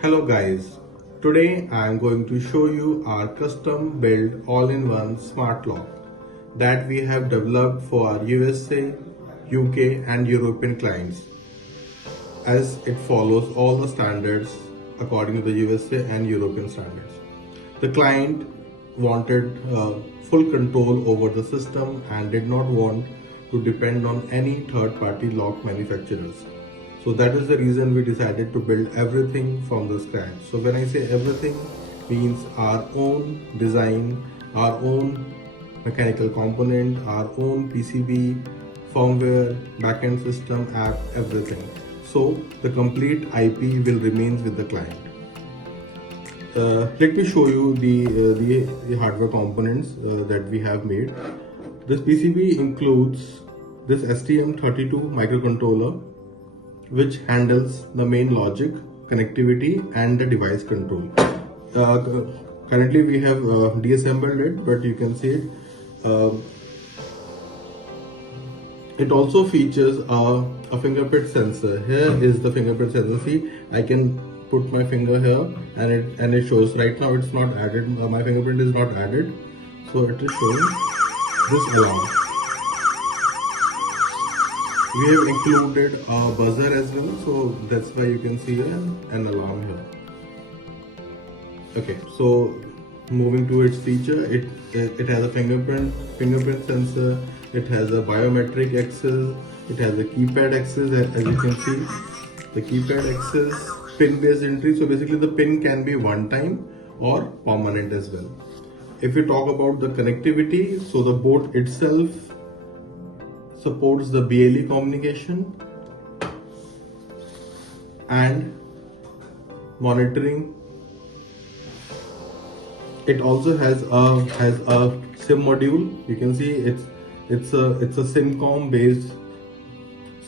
Hello guys, today I am going to show you our custom built all-in-one smart lock that we have developed for our USA, UK and European clients, as it follows all the standards according to the USA and European standards. The client wanted full control over the system and did not want to depend on any third-party lock manufacturers. So that is the reason we decided to build everything from the scratch. So when I say everything, means our own design, our own mechanical component, our own PCB, firmware, backend system, app, everything. So the complete IP will remain with the client. Let me show you the hardware components that we have made. This PCB includes this STM32 microcontroller, which handles the main logic, connectivity and the device control. Currently we have deassembled it, but you can see it also features a fingerprint sensor. Here is the fingerprint sensor. See, I can put my finger here and it shows. Right now it's not added, my fingerprint is not added, so it is showing this alarm. We have included a buzzer as well, so that's why you can see an alarm here. Okay, so moving to its feature, it has a fingerprint sensor, it has a biometric access, it has a keypad access, as you can see. The keypad access, pin based entry, so basically the pin can be one time or permanent as well. If we talk about the connectivity, so the board itself supports the BLE communication and monitoring. It also has a SIM module. You can see it's a SIMCOM based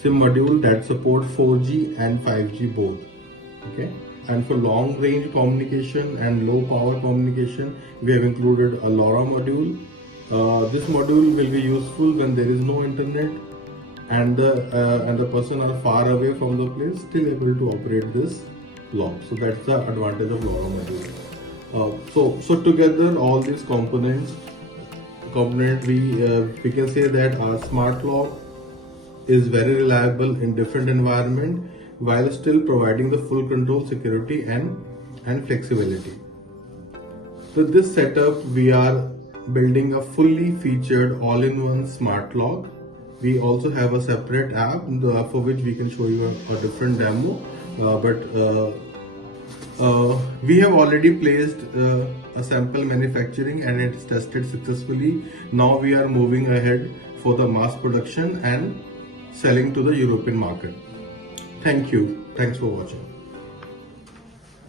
SIM module that supports 4G and 5G both. Okay, and for long range communication and low power communication, we have included a LoRa module. This module will be useful when there is no internet and the person are far away from the place, still able to operate this lock. So that's the advantage of LoRa module. So together all these components we can say that our smart lock is very reliable in different environment while still providing the full control, security and flexibility. With this setup, we are building a fully featured all-in-one smart lock. We also have a separate app for which we can show you a different demo, we have already placed a sample manufacturing and it's tested successfully. Now we are moving ahead for the mass production and selling to the European market. Thank you. Thanks for watching.